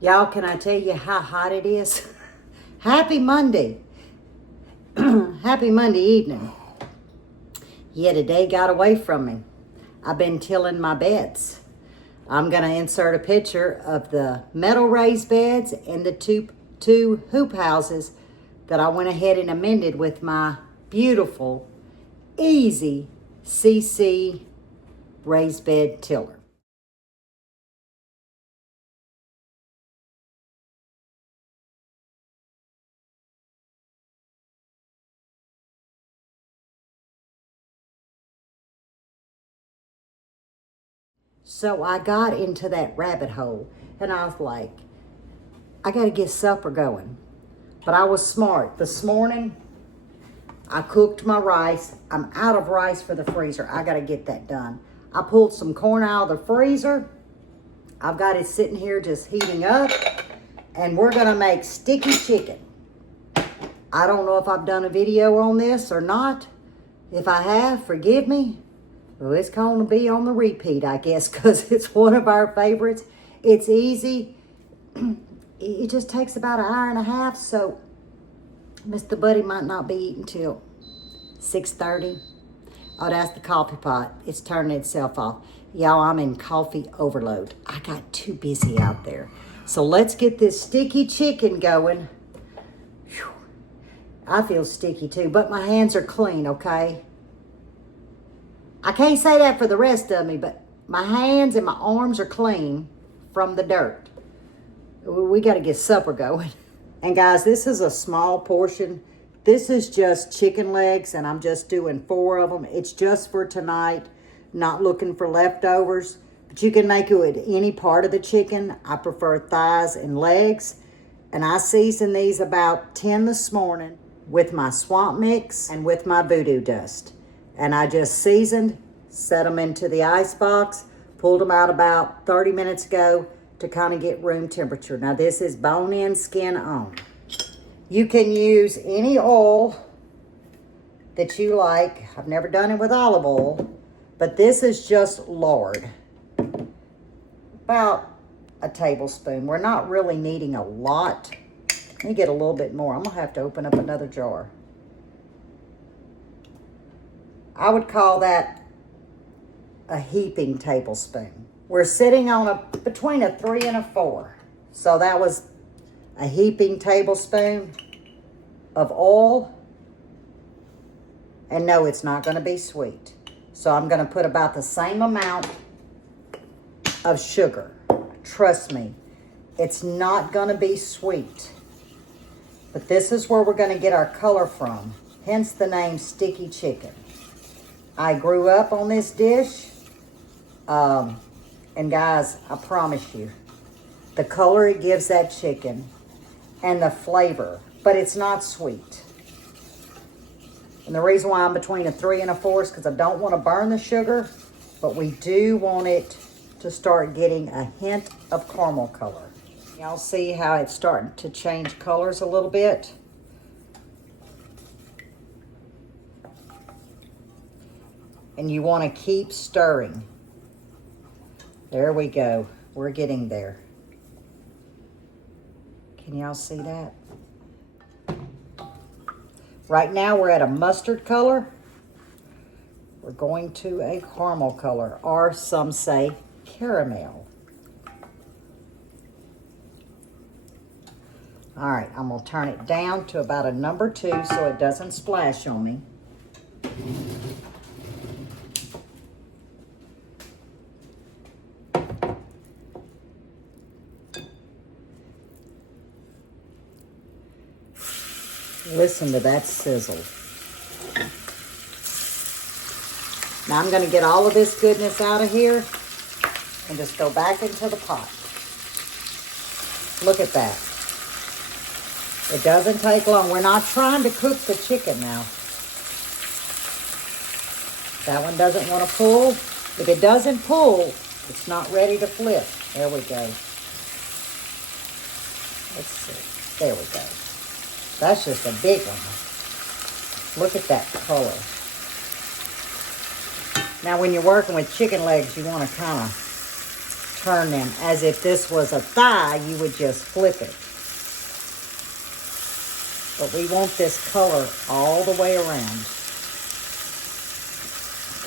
Y'all, can I tell you how hot it is? Happy Monday. Happy Monday evening. Yeah, today got away from me. I've been tilling my beds. I'm going to insert a picture of the metal raised beds and the two hoop houses that I went ahead and amended with my beautiful, easy CC raised bed tiller. So I got into that rabbit hole and I was like, I got to get supper going. But I was smart. This morning, I cooked my rice. I'm out of rice for the freezer. I got to get that done. I pulled some corn out of the freezer. I've got it sitting here just heating up. And we're going to make sticky chicken. I don't know if I've done a video on this or not. If I have, forgive me. Well, it's going to be on the repeat, I guess, because it's one of our favorites. It's easy. It just takes about an hour and a half, so Mr. Buddy might not be eating till 6:30. Oh, that's the coffee pot. It's turning itself off. Y'all, I'm in coffee overload. I got too busy out there. So let's get this sticky chicken going. Whew. I feel sticky too, but my hands are clean, okay? I can't say that for the rest of me, but my hands and my arms are clean from the dirt. We got to get supper going. And guys, this is a small portion. This is just chicken legs, and I'm just doing 4 of them. It's just for tonight, not looking for leftovers. But you can make it with any part of the chicken. I prefer thighs and legs. And I seasoned these about 10 this morning with my swamp mix and with my voodoo dust. And I just seasoned, set them into the ice box, pulled them out about 30 minutes ago to kind of get room temperature. Now this is bone in, skin on. You can use any oil that you like. I've never done it with olive oil, but this is just lard. About a tablespoon. We're not really needing a lot. Let me get a little bit more. I'm gonna have to open up another jar. I would call that a heaping tablespoon. We're sitting on between a 3 and a 4. So that was a heaping tablespoon of oil. And no, it's not going to be sweet. So I'm going to put about the same amount of sugar. Trust me, it's not going to be sweet. But this is where we're going to get our color from. Hence the name Sticky Chicken. I grew up on this dish. And guys, I promise you, the color it gives that chicken and the flavor, but it's not sweet. And the reason why I'm between a 3 and a 4 is because I don't want to burn the sugar, but we do want it to start getting a hint of caramel color. Y'all see how it's starting to change colors a little bit? And you want to keep stirring. There we go. We're getting there. Can y'all see that? Right now we're at a mustard color. We're going to a caramel color, or some say caramel. All right, I'm gonna turn it down to about a number 2 so it doesn't splash on me. Listen to that sizzle. Now I'm going to get all of this goodness out of here and just go back into the pot. Look at that. It doesn't take long. We're not trying to cook the chicken now. That one doesn't want to pull. If it doesn't pull, it's not ready to flip. There we go. Let's see. There we go. That's just a big one. Look at that color. Now, when you're working with chicken legs, you want to kind of turn them. As if this was a thigh, you would just flip it. But we want this color all the way around.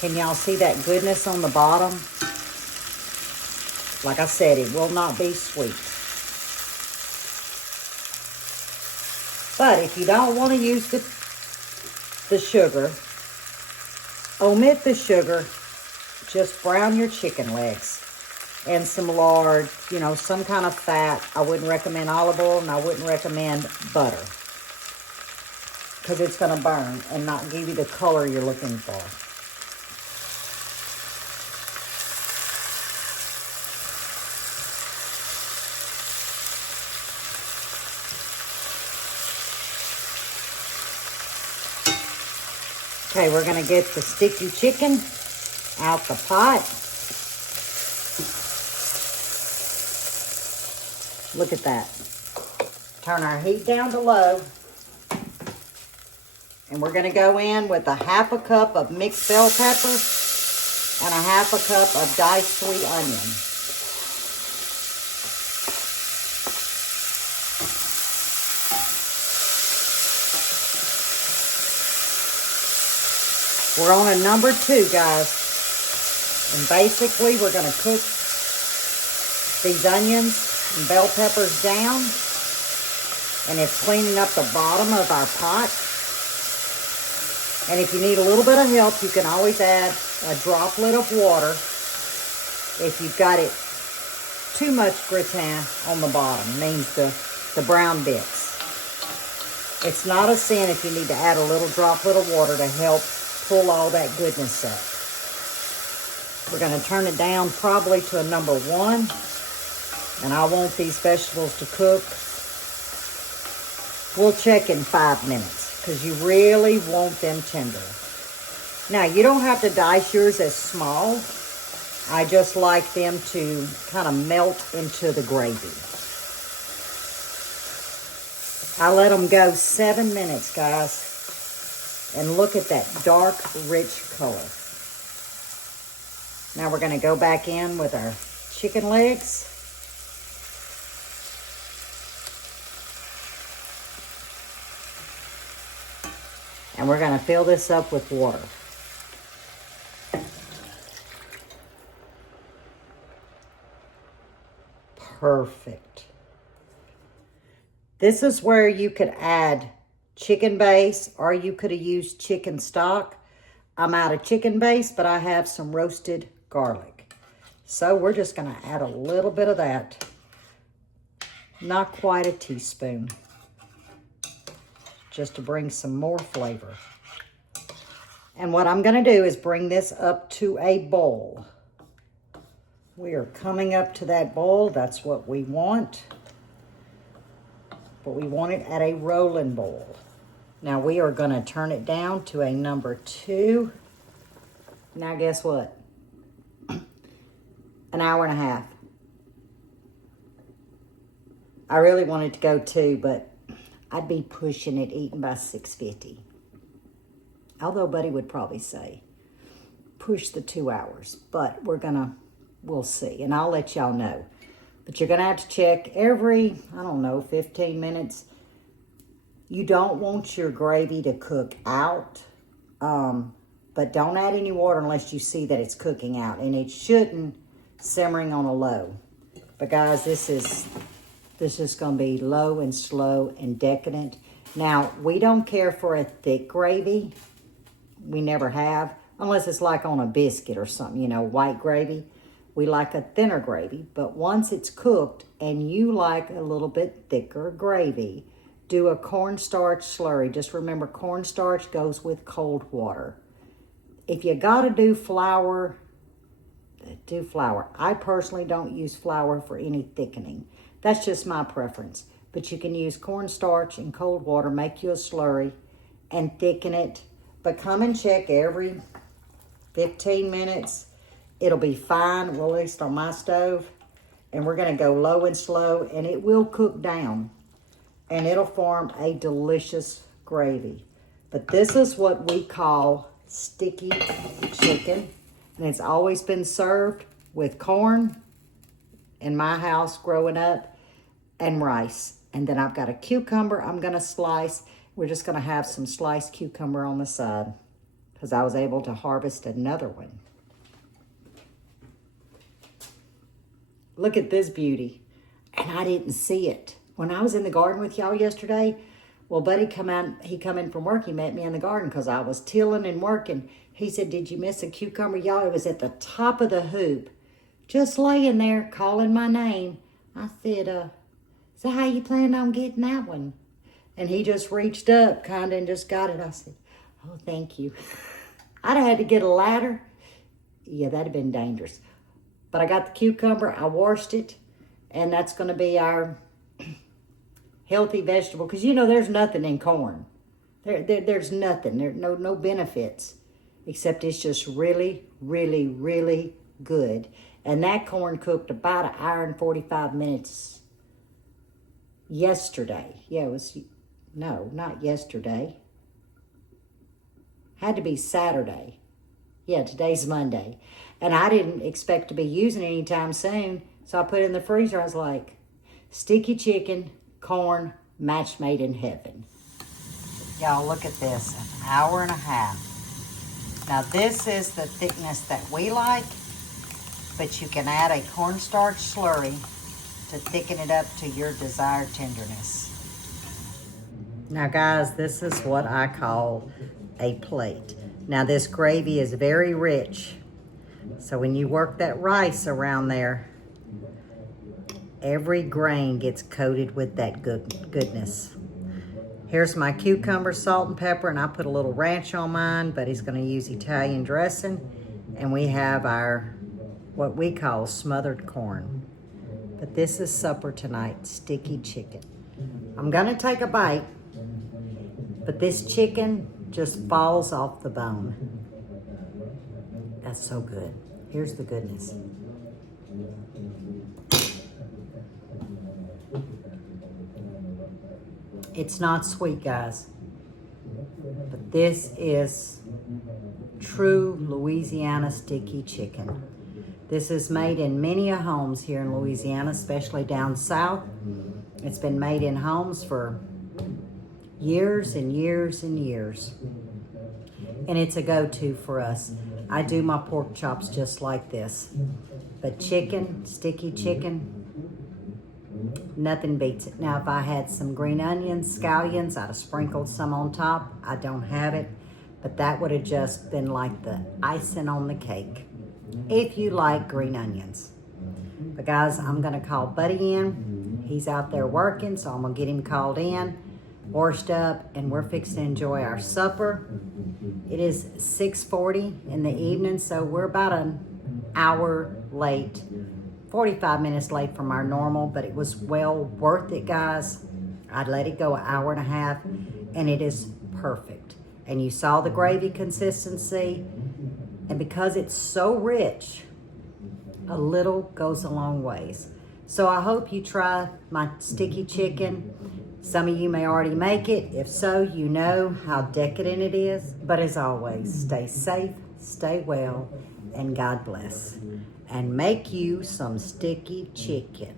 Can y'all see that goodness on the bottom? Like I said, it will not be sweet. But if you don't want to use the sugar, omit the sugar. Just brown your chicken legs and some lard, you know, some kind of fat. I wouldn't recommend olive oil, and I wouldn't recommend butter, because it's going to burn and not give you the color you're looking for. Okay, we're going to get the sticky chicken out the pot. Look at that. Turn our heat down to low. And we're going to go in with a half a cup of mixed bell pepper and a half a cup of diced sweet onion. We're on a number 2, guys. And basically, we're going to cook these onions and bell peppers down. And it's cleaning up the bottom of our pot. And if you need a little bit of help, you can always add a droplet of water if you've got it too much gratin on the bottom. It means the brown bits. It's not a sin if you need to add a little droplet of water to help pull all that goodness up. We're going to turn it down probably to a number 1. And I want these vegetables to cook. We'll check in 5 minutes, because you really want them tender. Now, you don't have to dice yours as small. I just like them to kind of melt into the gravy. I let them go 7 minutes, guys. And look at that dark, rich color. Now we're going to go back in with our chicken legs. And we're going to fill this up with water. Perfect. This is where you could add chicken base, or you could have used chicken stock. I'm out of chicken base, but I have some roasted garlic. So we're just going to add a little bit of that. Not quite a teaspoon. Just to bring some more flavor. And what I'm going to do is bring this up to a boil. We are coming up to that boil. That's what we want. But we want it at a rolling boil. Now we are going to turn it down to a number 2. Now guess what? An hour and a half. I really wanted to go 2, but I'd be pushing it eating by 6:50. Although Buddy would probably say, push the 2 hours. But we'll see. And I'll let y'all know. But you're going to have to check every, 15 minutes. You don't want your gravy to cook out, but don't add any water unless you see that it's cooking out. And it shouldn't simmering on a low. But guys, this is going to be low and slow and decadent. Now, we don't care for a thick gravy. We never have, unless it's like on a biscuit or something, white gravy. We like a thinner gravy. But once it's cooked and you like a little bit thicker gravy, do a cornstarch slurry. Just remember, cornstarch goes with cold water. If you got to do flour, do flour. I personally don't use flour for any thickening. That's just my preference. But you can use cornstarch and cold water, make you a slurry, and thicken it. But come and check every 15 minutes. It'll be fine, well, at least on my stove. And we're going to go low and slow, and it will cook down. And it'll form a delicious gravy. But this is what we call sticky chicken. And it's always been served with corn in my house growing up, and rice. And then I've got a cucumber I'm gonna slice. We're just gonna have some sliced cucumber on the side because I was able to harvest another one. Look at this beauty. And I didn't see it. When I was in the garden with y'all yesterday, well, Buddy he come in from work. He met me in the garden because I was tilling and working. He said, did you miss a cucumber? Y'all, it was at the top of the hoop, just laying there calling my name. I said, so how you plan on getting that one? And he just reached up kind of and just got it. I said, oh, thank you. I'd have had to get a ladder. Yeah, that'd have been dangerous. But I got the cucumber. I washed it. And that's going to be our healthy vegetable. Because, you know, there's nothing in corn. There's nothing. There's no benefits. Except it's just really, really, really good. And that corn cooked about 1 hour and 45 minutes yesterday. Yeah, it was, no, not yesterday. Had to be Saturday. Yeah, today's Monday. And I didn't expect to be using it anytime soon. So I put it in the freezer. I was like, sticky chicken, corn, match made in heaven. Y'all, look at this, 1 hour and a half. Now this is the thickness that we like, but you can add a cornstarch slurry to thicken it up to your desired tenderness. Now guys, this is what I call a plate. Now this gravy is very rich. So when you work that rice around there, every grain gets coated with that goodness. Here's my cucumber, salt, and pepper, and I put a little ranch on mine, but he's gonna use Italian dressing. And we have our, what we call smothered corn. But this is supper tonight, sticky chicken. I'm gonna take a bite, but this chicken just falls off the bone. That's so good. Here's the goodness. It's not sweet, guys, but this is true Louisiana sticky chicken. This is made in many homes here in Louisiana, especially down south. It's been made in homes for years and years and years. And it's a go-to for us. I do my pork chops just like this. But chicken, sticky chicken, nothing beats it. Now, if I had some green onions, scallions, I'd have sprinkled some on top. I don't have it, but that would have just been like the icing on the cake, if you like green onions. But guys, I'm gonna call Buddy in. He's out there working, so I'm gonna get him called in, washed up, and we're fixing to enjoy our supper. It is 6:40 in the evening, so we're about an hour late. 45 minutes late from our normal, but it was well worth it, guys. I'd let it go 1 hour and a half, and it is perfect. And you saw the gravy consistency, and because it's so rich, a little goes a long ways. So I hope you try my sticky chicken. Some of you may already make it. If so, you know how decadent it is. But as always, stay safe, stay well, and God bless. And make you some sticky chicken.